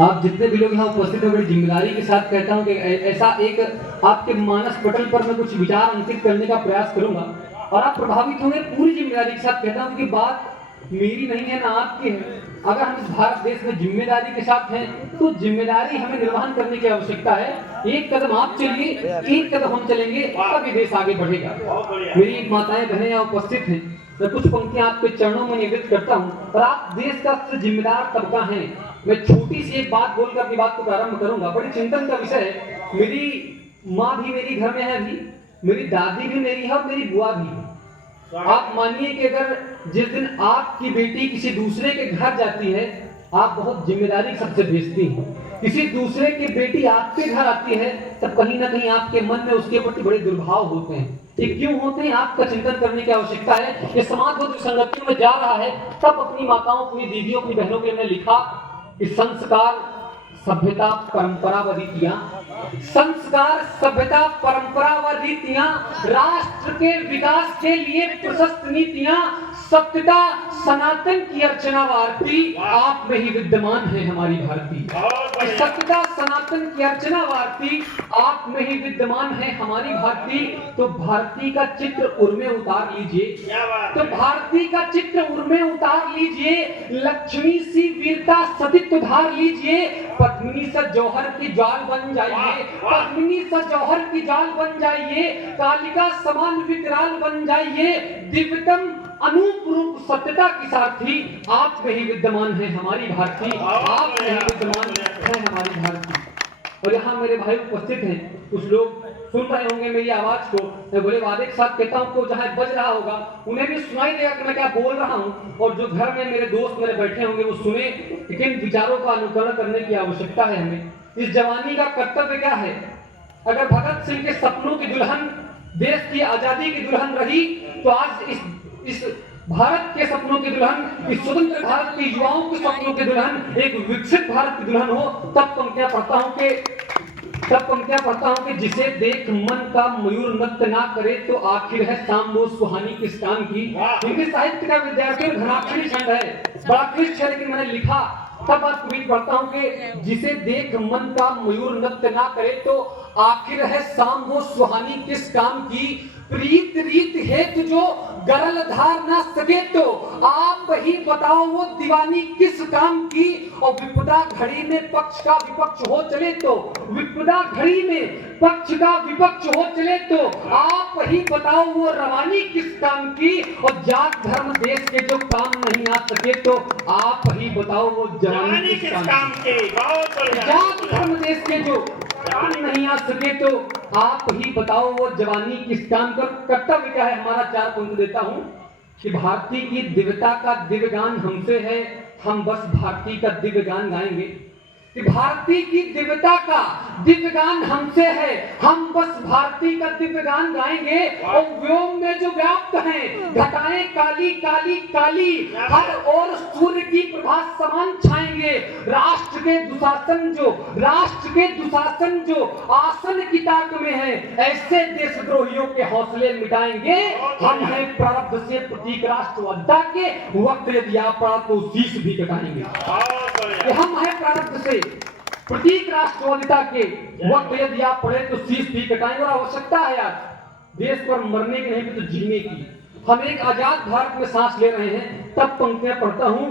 आप जितने भी लोग यहाँ उपस्थित हैं, बड़ी जिम्मेदारी के साथ कहता हूँ कि ऐसा एक आपके मानस पटल पर मैं कुछ विचार अंकित करने का प्रयास करूंगा और आप प्रभावित होंगे। पूरी जिम्मेदारी के साथ कहता हूँ कि बात मेरी नहीं है ना आपकी है। अगर हम इस भारत देश में जिम्मेदारी के साथ हैं तो जिम्मेदारी हमें निर्वहन करने की आवश्यकता है। एक कदम आप चलिए, एक कदम हम चलेंगे, तब ये देश आगे बढ़ेगा। मेरी माताएं बहनें यहाँ उपस्थित हैं, मैं कुछ पंक्तियां आपके चरणों में निवेदित करता हूँ और आप देश का सबसे जिम्मेदार तबका हैं। मैं छोटी सी एक बात बोलकर अपनी बात को प्रारंभ करूंगा। बड़ी चिंतन का विषय है। मेरी माँ भी मेरी घर में है अभी, मेरी दादी भी मेरी है और मेरी बुआ भी है। आप मानिए कि अगर जिस दिन आपकी बेटी किसी दूसरे के घर जाती है, आप बहुत जिम्मेदारी सबसे भेजती हैं। किसी दूसरे की बेटी आपके घर आती है तब कहीं ना कहीं आपके मन में उसके प्रति बड़े दुर्भाव होते हैं। ये क्यों होते हैं, आपका चिंतन करने की आवश्यकता है। ये समाज बहुत संगतियों में जा रहा है, तब अपनी माताओं, अपनी दीदियों, अपनी बहनों के लिए लिखा कि संस्कार, सभ्यता, परंपरा व रीतियां, संस्कार, सभ्यता, परंपरा व रीतियां, राष्ट्र के विकास के लिए प्रशस्त नीतियां, सत्यता, सनातन की अर्चना वार्ती आप में ही विद्यमान है हमारी भारती। सत्यता, सनातन की अर्चना वार्ती आप में ही विद्यमान है हमारी भारती। तो भारती का चित्र उर्मे उतार लीजिए, तो भारती का चित्र उर्मे उतार लीजिए, लक्ष्मी सी वीरता सतीत्व धार लीजिए, पद्मिनी सा जौहर की जाल बन जाइए, पद्मिनी सा जौहर की जाल बन जाइए, कालिका समान विकराल बन जाइए, दिव्यतम अनूप रूप सत्यता की सारथी आप में ही विद्यमान है हमारी भारती, आप में ही विद्यमान है हमारी भारती। और यहाँ मेरे भाई उपस्थित हैं, कुछ लोग सुन रहे होंगे मेरी आवाज को। मैं बड़े वादे के साथ कहता हूँ को जहाँ बज रहा होगा उन्हें भी सुनाई देगा कि मैं क्या बोल रहा हूँ, और जो घर में मेरे दोस्त मेरे बैठे होंगे वो सुने। लेकिन विचारों का अनुकरण करने की आवश्यकता है हमें। इस जवानी का कर्तव्य क्या है? अगर भगत सिंह के सपनों की दुल्हन देश की आजादी की दुल्हन रही, तो आज इस भारत के सपनों की दुल्हन, इस स्वतंत्र भारत के युवाओं के सपनों की दुल्हन एक विकसित भारत की दुल्हन हो। तब पंक्तियां पढ़ता हूं कि जिसे देख मन का मयूर नृत्य ना करे तो आखिर है शाम वो सुहानी किस काम की। इंग्लिश साहित्य का विद्यार्थी और घनाक्षरी छंद है, बड़ा क्लिष्ट है, लेकिन मैंने लिखा तब बात को भी पढ़ता हूं कि जिसे देख मन का मयूर नृत्य ना करे तो आखिर है शाम वो सुहानी किस काम की। प्रीत रीत हेतु जो गरल धार ना सके तो आप ही बताओ वो दीवानी किस काम की। और विपदा घड़ी में पक्ष का विपक्ष हो चले तो, विपदा घड़ी में पक्ष का विपक्ष हो चले तो आप ही बताओ वो रवानी किस काम की। और जात धर्म देश के जो काम नहीं आ सके तो आप ही बताओ वो जवानी किस काम की। जात धर्म देश के जो काम नहीं आ सके तो आप ही बताओ वो जवानी किस काम का। कर्तव्य क्या है हमारा? 4 पंक्ति देता हूं कि भारती की दिव्यता का दिव्य गान हमसे है, हम बस भारती का दिव्य गान गाएंगे। कि भारती की दिव्यता का दिव्य गान हमसे है, हम बस भारती का दिव्य गान गाएंगे। और व्योम में जो व्याप्त हैं घटाएं काली काली काली, हर ओर सूर्य की प्रभा समान छाएंगे। राष्ट्र के दुशासन जो आसन की ताक में है, ऐसे देशद्रोहियों के हौसले मिटाएंगे। हम हैं प्रारब्ध से प्रतीक राष्ट्रवादिता के, वक्त यदि आ पड़ा तो शीश भी कटाएंगे। हम हैं प्रारब्ध से प्रतीक राष्ट्रवादिता के, वक्त यदि आप पढ़े तो शीश भी कटाएंगे। और आवश्यकता है आज देश पर मरने की नहीं तो जीने की। हम एक आजाद भारत में सांस ले रहे हैं। तब पंक्तियां पढ़ता हूं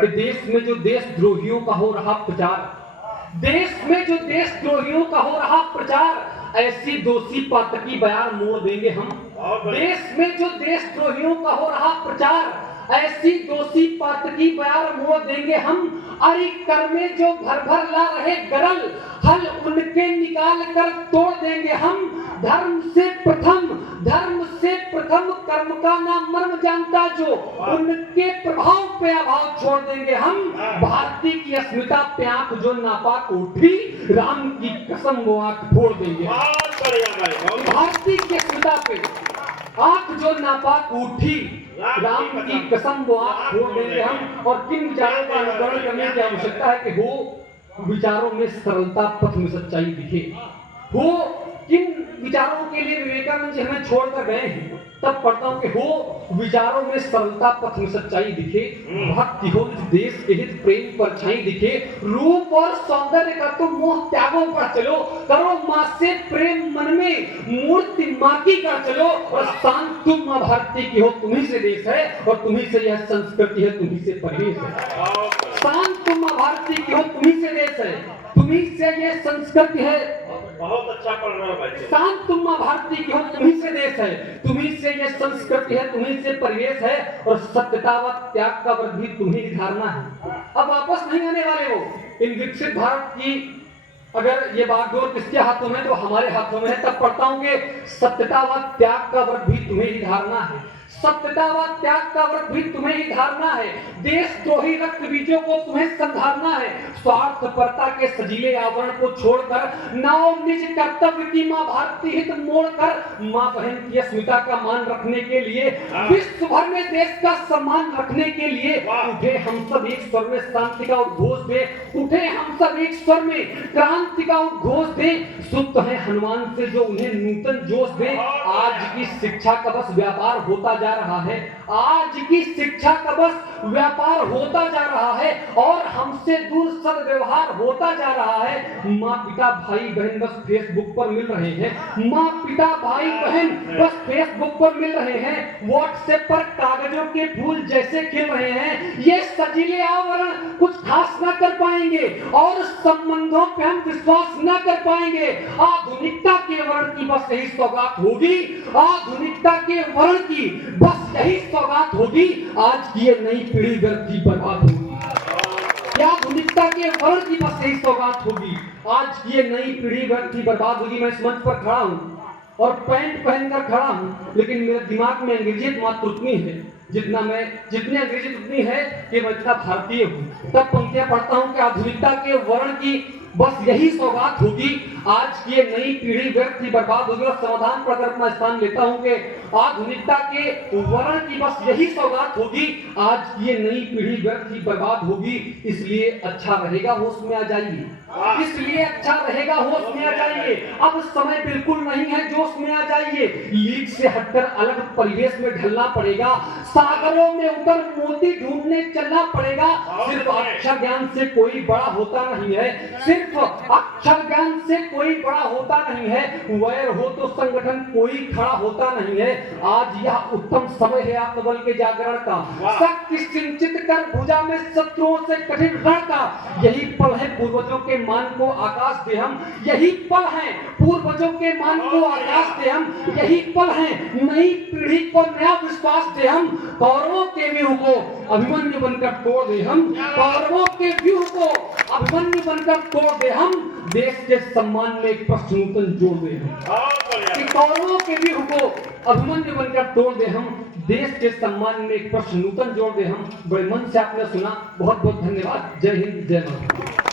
कि देश में जो देशद्रोहियों का हो रहा प्रचार, देश में जो देशद्रोहियों का हो रहा प्रचार, ऐसी दोषी पातकी बयान मोड़ देंगे हम। देश में जो देशद्रोहियों का हो रहा प्रचार, ऐसी दोषी पातकी बयान मोड़ देंगे हम। अरे कर में जो भर भर ला रहे गरल, हल उनके निकाल कर तोड़ देंगे हम। धर्म से प्रथम कर्म का नाम मर्म जानता जो, उनके प्रभाव पे अभाव छोड़ देंगे हम। भारती की अस्मिता पे आंख जो नापाक उठी, राम की कसम वो आंख फोड़ देंगे। भारती की अस्मिता पे आंख जो नापाक उठी, राम की कसम वो आंख फोड़ देंगे हम। और किन विचारों का अनुकरण करने की आवश्यकता है कि हो विचारों में सरलता, पथ में सच्चाई दिखे, हो किन विचारों के लिए विवेकानंद जी हमें छोड़कर गए हैं, तब पढ़ता हूँ कि हो विचारों में सरलता, पथ में सच्चाई दिखे, भक्ति हो देश के हित, प्रेम परछाई दिखे, रूप और सौंदर्य का तो मोह त्यागों पर चलो, करो माँ से प्रेम मन में, मूर्ति माँ की कर चलो, और शांत तुम माँ भारती की हो, तुम्ही से देश है और तुम्ही से यह संस्कृति है, तुम्ही से परिवेश है। शांत तुम माँ भारती की हो, तुम्ही से देश है, तुम्ही से यह संस्कृति है। बहुत अच्छा पढ़ रहे हो भाई। शांत तुम माँ भारती की हो, तुम्ही से देश है, तुम्ही से यह संस्कृति है, तुम्ही से परिवेश है, और सत्यता व त्याग का व्रत भी तुम्ही धारणा है। अब वापस नहीं आने वाले वो इन विकसित भारत की, अगर ये बागडोर किसके हाथों में, तो हमारे हाथों में है। तब पढ़ता हूँ कि सत्यता व त्याग का व्रत भी तुम्हें ही धारणा है, सत्यता व त्याग का व्रत भी तुम्हें ही धारणा है, देशद्रोही रक्त बीजों को तुम्हें संधारना है, स्वार्थपरता के सजीले आवरण को छोड़कर नाव निज कर्तव्य की मां भारती हित मोड़कर मां बहन की अस्मिता का मान रखने के लिए, विश्व भर में देश का सम्मान रखने के लिए उठे हम सब एक स्वर में शांति का उद्घोष दे, उठे हम सब एक स्वर में क्रांति का उद्घोष दे, सुप्त है हनुमान से जो उन्हें नूतन जोश दे। आज की शिक्षा का बस व्यापार होता जा रहा है, आज की शिक्षा का बस व्यापार होता जा रहा है, और हमसे दूर सद्व्यवहार होता जा रहा है। माँ पिता भाई बहन बस फेसबुक पर मिल रहे हैं, माँ पिता भाई बहन बस फेसबुक पर मिल रहे हैं, व्हाट्सएप पर कागजों के फूल जैसे खिल रहे हैं। ये सजीले आवरण कुछ खास ना कर पाएंगे और संबंधों पे हम विश्वास ना कर पाएंगे। आधुनिकता के वर्ण की बस यही सौगात होगी, आधुनिकता के वर्ण की बस यही सौगात होगी। आज की ये नई पीढ़ी व्यर्थ की बर्बाद होगी, क्या आधुनिकता के वर्ण की बस यही सौगात होगी। आज की ये नई पीढ़ी व्यर्थ की बर्बाद होगी। मैं इस मंच पर खड़ा हूँ और पैंट पहनकर खड़ा हूँ, लेकिन मेरे दिमाग में अंग्रेजियत मात्र उतनी है जितनी अंग्रेजी उतनी है कि मैं इतना भारतीय हूँ। तब पंक्तियां पढ़ता हूँ कि आधुनिकता के वर्ण की बस यही सौगात होगी। आज की ये नई पीढ़ी व्यर्थ की बर्बाद होगी। और समाधान पढ़कर अपना स्थान लेता हूँ कि आधुनिकता के वर्ण की बस यही सौगात होगी। आज की ये नई पीढ़ी व्यर्थ की बर्बाद होगी। इसलिए अच्छा रहेगा होश में आ जाइए, इसलिए अच्छा रहेगा होश में आ जाइए। अब समय बिल्कुल नहीं है, जोश में आ जाइए। लीक से हटकर अलग परिवेश में ढलना पड़ेगा, सागरों में उतर मोती ढूंढने चलना पड़ेगा। सिर्फ अक्षर ज्ञान से कोई बड़ा होता नहीं है, सिर्फ अक्षर ज्ञान से कोई बड़ा होता नहीं है। वैर हो तो संगठन कोई खड़ा होता नहीं है। आज यह उत्तम समय है आत्मबल के जागरण का, शक्ति सिंचित कर भुजा में शत्रुओं से कठिन रण का। यही पल है पूर्वजों के मान को आकाश दे हम, यही पल है पूर्वजों के मान को आकाश दे हम, यही पल है नई पीढ़ी को नया विश्वास दे हम। कौरवों के व्यूह को अभिमन्यु बनकर तोड़ दे हम, कौरवों के व्यूह को अभिमन्यु बनकर तोड़ दे हम। देश के सम्मान में एक प्रश्न नूतन जोड़ दे हम, कि कौरवों के व्यूह को अभिमन्यु बनकर तोड़ दे हम, देश के सम्मान में एक प्रश्न नूतन जोड़ दे हम। बड़े मन से आपने सुना, बहुत बहुत धन्यवाद। जय हिंद, जय भारत।